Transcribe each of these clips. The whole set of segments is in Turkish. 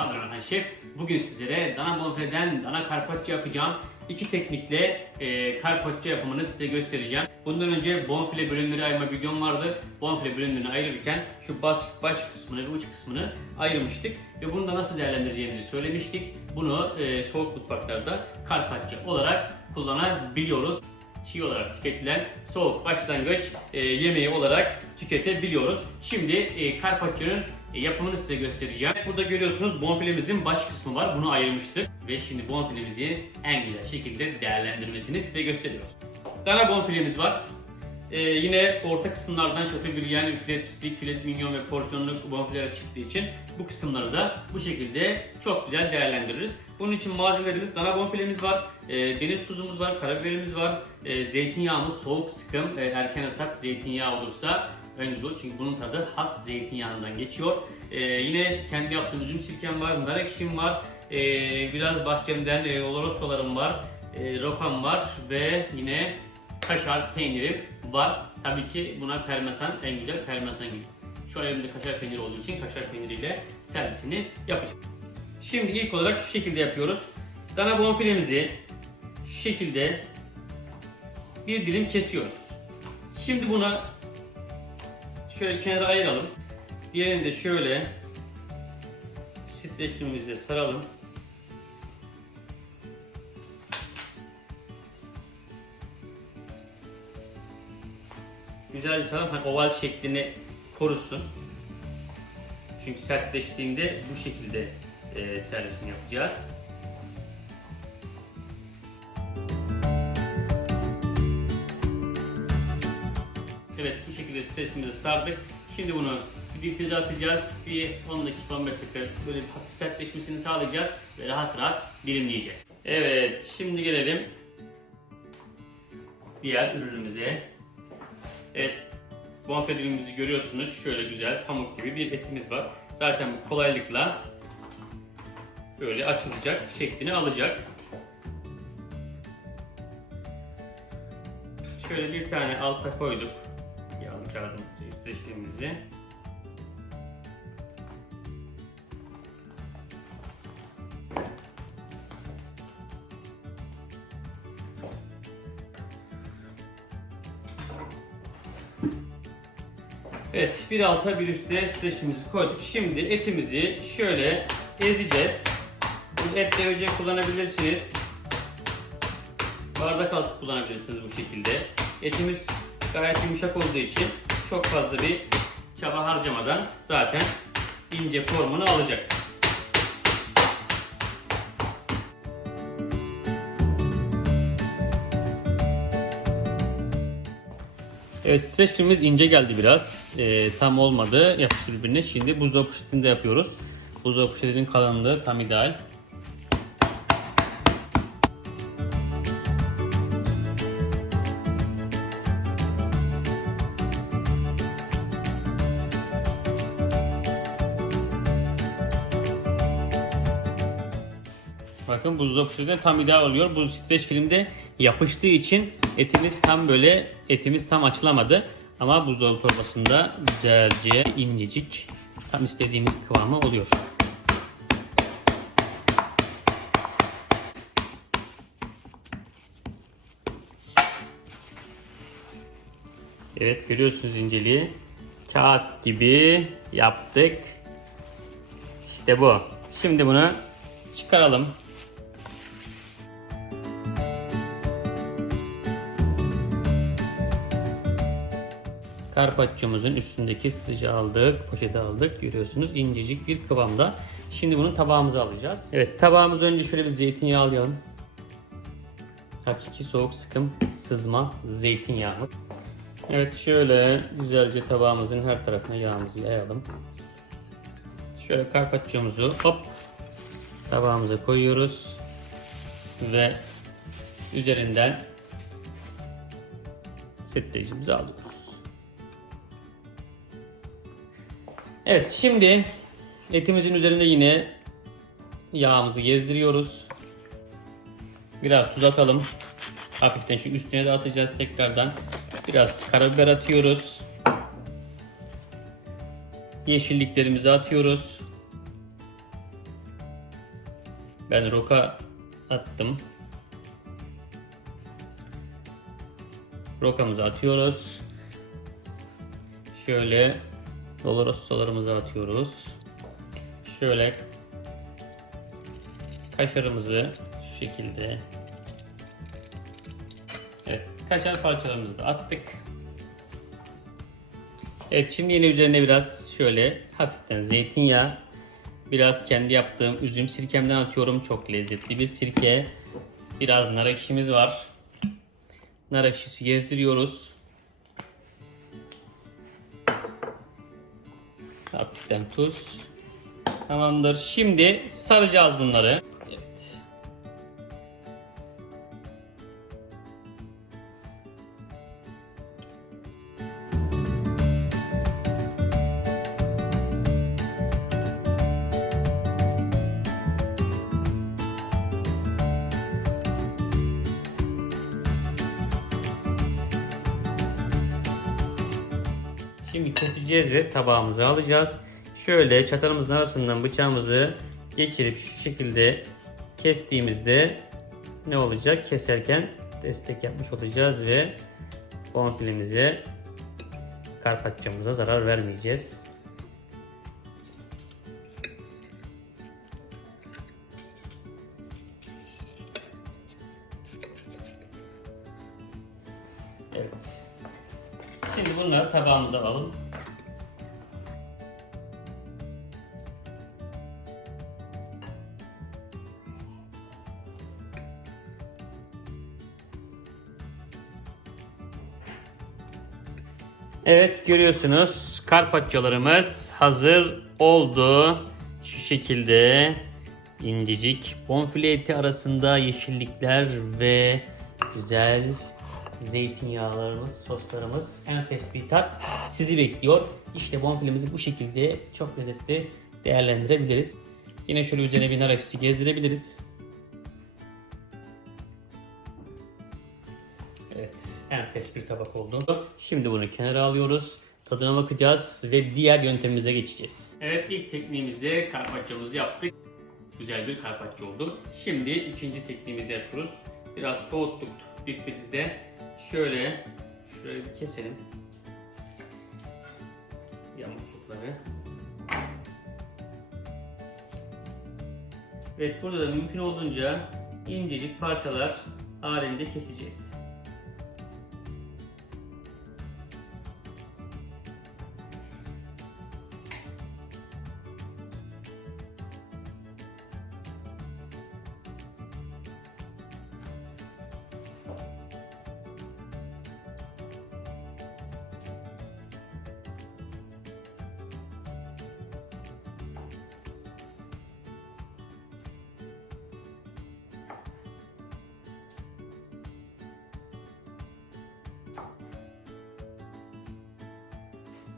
Ben Orhan Şef. Bugün sizlere dana bonfileden dana karpaccio yapacağım. İki teknikle e, karpaccio yapımını size göstereceğim. Bundan önce bonfile bölümleri ayırma videom vardı. Bonfile bölümlerini ayırırken şu baş, baş kısmını ve uç kısmını ayırmıştık. Ve bunu da nasıl değerlendireceğimizi söylemiştik. Bunu e, soğuk mutfaklarda karpaccio olarak kullanabiliyoruz çiğ olarak tüketilen soğuk başlangıç e, yemeği olarak tüketebiliyoruz. Şimdi e, karpaccio'nun e, yapımını size göstereceğim. Burada görüyorsunuz bonfilemizin baş kısmı var. Bunu ayırmıştık. Ve şimdi bonfilemizi en güzel şekilde değerlendirmesini size gösteriyoruz. Dana bonfilemiz var. Ee, yine orta kısımlardan şötebilyen, filet stick, filet minyon ve porsiyonluk bonfileler çıktığı için bu kısımları da bu şekilde çok güzel değerlendiririz. Bunun için malzemelerimiz dana bonfilemiz var, e, deniz tuzumuz var, karabiberimiz var, e, zeytinyağımız soğuk sıkım, e, erken asak zeytinyağı olursa en güzel çünkü bunun tadı has zeytinyağından geçiyor. E, yine kendi yaptığım üzüm sirkem var, nar ekşim var, e, biraz bahçemden e, olorosolarım var, e, rokam var ve yine kaşar peynirim var. Tabii ki buna parmesan en güzel parmesan gibi. Şu an elimde kaşar peyniri olduğu için kaşar peyniriyle servisini yapacağım. Şimdi ilk olarak şu şekilde yapıyoruz. Dana bonfilemizi şu şekilde bir dilim kesiyoruz. Şimdi buna şöyle kenara ayıralım. Diğerini de şöyle streçimize saralım. Güzel saralım. Hani oval şeklini korusun. Çünkü sertleştiğinde bu şekilde e, servisini yapacağız. Evet bu şekilde streçimizi sardık. Şimdi bunu bir difrize atacağız. Bir 10 dakika 15 dakika böyle bir hafif sertleşmesini sağlayacağız ve rahat rahat dilimleyeceğiz. Evet şimdi gelelim diğer ürünümüze. Evet bonfile dilimimizi görüyorsunuz. Şöyle güzel pamuk gibi bir etimiz var. Zaten bu kolaylıkla böyle açılacak şeklini alacak. Şöyle bir tane alta koyduk. Yağlı kağıdımızı, streçlerimizi. Bir alta bir üstte streçimizi koyduk. Şimdi etimizi şöyle ezeceğiz. Bu et devece kullanabilirsiniz. Bardak altı kullanabilirsiniz bu şekilde. Etimiz gayet yumuşak olduğu için çok fazla bir çaba harcamadan zaten ince formunu alacak. Evet streçimiz ince geldi biraz. Ee, tam olmadı. Yapıştı birbirine. Şimdi buzdolabı poşetinde yapıyoruz. Buzdolabı poşetinin kalınlığı tam ideal. Buzdolabı poşetinde tam ideal oluyor. Bu streç filmde yapıştığı için etimiz tam böyle etimiz tam açılamadı. Ama buzdolabı torbasında güzelce incecik tam istediğimiz kıvamı oluyor. Evet görüyorsunuz inceliği. Kağıt gibi yaptık. İşte bu. Şimdi bunu çıkaralım. Karpaccio'muzun üstündeki sıcı aldık, poşeti aldık. Görüyorsunuz incecik bir kıvamda. Şimdi bunu tabağımıza alacağız. Evet tabağımızı önce şöyle bir zeytinyağı alalım. Hakiki soğuk sıkım sızma zeytinyağı. Evet şöyle güzelce tabağımızın her tarafına yağımızı yayalım. Şöyle karpaccio'muzu hop tabağımıza koyuyoruz. Ve üzerinden streçimizi alıyoruz. Evet şimdi etimizin üzerinde yine yağımızı gezdiriyoruz. Biraz tuz atalım. Hafiften şu üstüne de atacağız tekrardan. Biraz karabiber atıyoruz. Yeşilliklerimizi atıyoruz. Ben roka attım. Rokamızı atıyoruz. Şöyle dolorosalarımızı atıyoruz. Şöyle kaşarımızı şu şekilde Evet, kaşar parçalarımızı da attık. Evet, şimdi yine üzerine biraz şöyle hafiften zeytinyağı, biraz kendi yaptığım üzüm sirkemden atıyorum. Çok lezzetli bir sirke. Biraz nar ekşimiz var. Nar ekşisi gezdiriyoruz. Hafiften tuz. Tamamdır. Şimdi saracağız bunları. Şimdi keseceğiz ve tabağımıza alacağız. Şöyle çatalımızın arasından bıçağımızı geçirip şu şekilde kestiğimizde ne olacak? Keserken destek yapmış olacağız ve bonfilemize karpacciamıza zarar vermeyeceğiz. Tabağımıza alalım. Evet görüyorsunuz karpaccalarımız hazır oldu. Şu şekilde incecik bonfile eti arasında yeşillikler ve güzel zeytinyağlarımız, soslarımız enfes bir tat sizi bekliyor. İşte bonfilemizi bu şekilde çok lezzetli değerlendirebiliriz. Yine şöyle üzerine bir nar ekşisi gezdirebiliriz. Evet, enfes bir tabak oldu. Şimdi bunu kenara alıyoruz. Tadına bakacağız ve diğer yöntemimize geçeceğiz. Evet, ilk tekniğimizde karpacciomuzu yaptık. Güzel bir karpaccio oldu. Şimdi ikinci tekniğimizi yapıyoruz. Biraz soğuttuk dipfrizde. Şöyle, şöyle bir keselim. Yamuklukları. Evet, burada da mümkün olduğunca incecik parçalar halinde keseceğiz.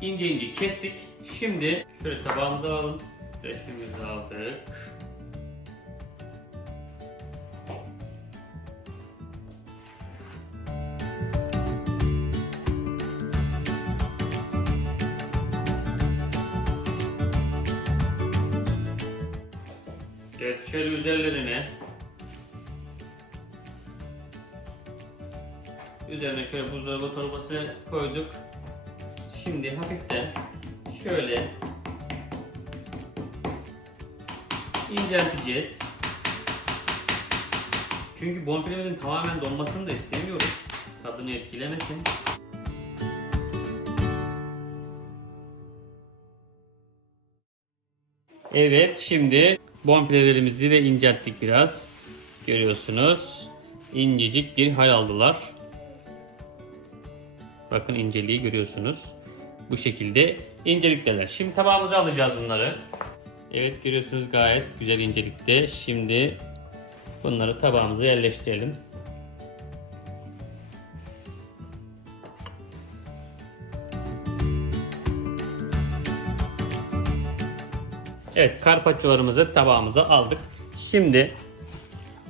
İnce ince kestik. Şimdi şöyle tabağımıza alalım. Reçelimizi aldık. Evet şöyle üzerlerine Üzerine şöyle buzdolabı torbası koyduk. Şimdi hafiften şöyle incelteceğiz. Çünkü bonfilemizin tamamen donmasını da istemiyoruz. Tadını etkilemesin. Evet şimdi bonfilelerimizi de incelttik biraz. Görüyorsunuz. İncecik bir hal aldılar. Bakın inceliği görüyorsunuz. Bu şekilde incelikteler. Şimdi tabağımıza alacağız bunları. Evet görüyorsunuz gayet güzel incelikte. Şimdi bunları tabağımıza yerleştirelim. Evet karpaccionlarımızı tabağımıza aldık. Şimdi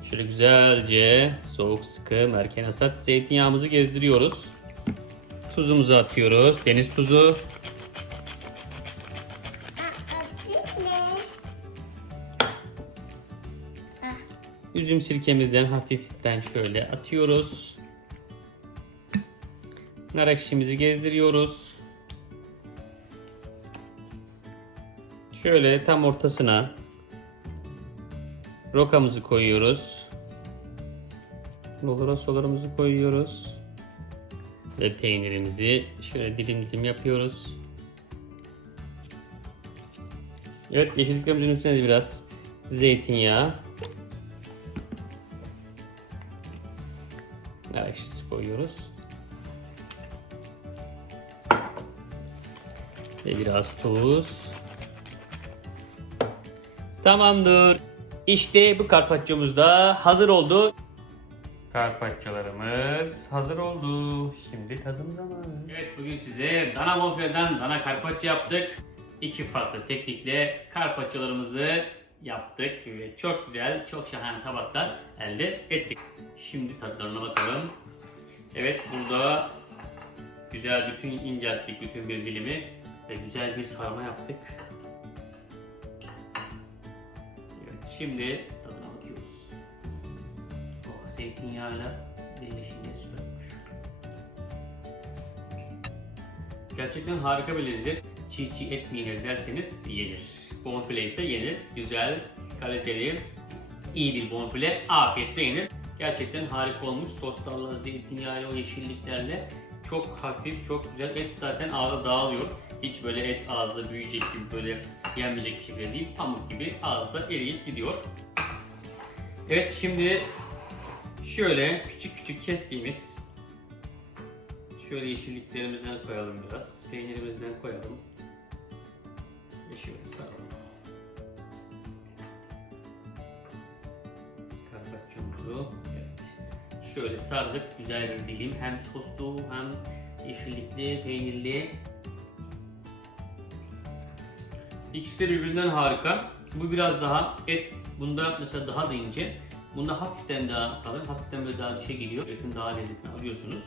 şöyle güzelce soğuk sıkı merken asat zeytinyağımızı gezdiriyoruz. Tuzumuzu atıyoruz. Deniz tuzu. Üzüm sirkemizden hafiften şöyle atıyoruz. Nar ekşimizi gezdiriyoruz. Şöyle tam ortasına rokamızı koyuyoruz. Rolorosolarımızı koyuyoruz. Ve peynirimizi şöyle dilim dilim yapıyoruz. Evet yeşilliklerimizin üstüne de biraz zeytinyağı. Ekşisi koyuyoruz. Ve biraz tuz. Tamamdır. İşte bu karpaccomuz da hazır oldu. Karpaccalarımız hazır oldu. Şimdi tadım zamanı. Evet bugün size dana bonfileden dana karpaccio yaptık. İki farklı teknikle karpaccalarımızı yaptık ve çok güzel, çok şahane tabaklar elde ettik. Şimdi tadlarına bakalım. Evet burada güzel bütün incelttik bütün bir dilimi ve güzel bir sarma yaptık. Evet şimdi zeytinyağıyla birleşince süper olmuş. Gerçekten harika bir lezzet. Çiğ çiğ et mi yenir derseniz yenir. Bonfile ise yenir. Güzel, kaliteli, iyi bir bonfile afiyetle yenir. Gerçekten harika olmuş. Soslarla, zeytinyağıyla, o yeşilliklerle çok hafif, çok güzel. Et zaten ağızda dağılıyor. Hiç böyle et ağızda büyüyecek gibi böyle yenmeyecek bir şekilde değil. Pamuk gibi ağızda eriyip gidiyor. Evet şimdi şöyle küçük küçük kestiğimiz şöyle yeşilliklerimizden koyalım biraz. Peynirimizden koyalım. Ve şöyle saralım. Karpaccionumuzu evet. Şöyle sardık güzel bir dilim. Hem soslu hem yeşillikli, peynirli. İkisi de birbirinden harika. Bu biraz daha et, bunda mesela daha da ince. Bunda hafiften daha kalın, hafiften böyle daha dişe geliyor. Etin daha lezzetini alıyorsunuz.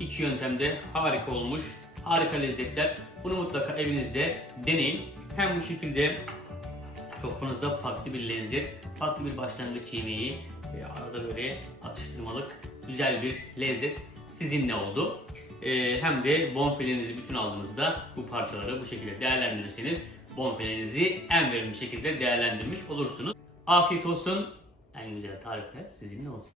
İki yöntemde harika olmuş. Harika lezzetler. Bunu mutlaka evinizde deneyin. Hem bu şekilde sofranızda farklı bir lezzet, farklı bir başlangıç yemeği arada böyle atıştırmalık güzel bir lezzet sizinle oldu. Ee, hem de bonfilenizi bütün aldığınızda bu parçaları bu şekilde değerlendirirseniz bonfilenizi en verimli şekilde değerlendirmiş olursunuz. Afiyet olsun. En güzel tarifler sizinle olsun.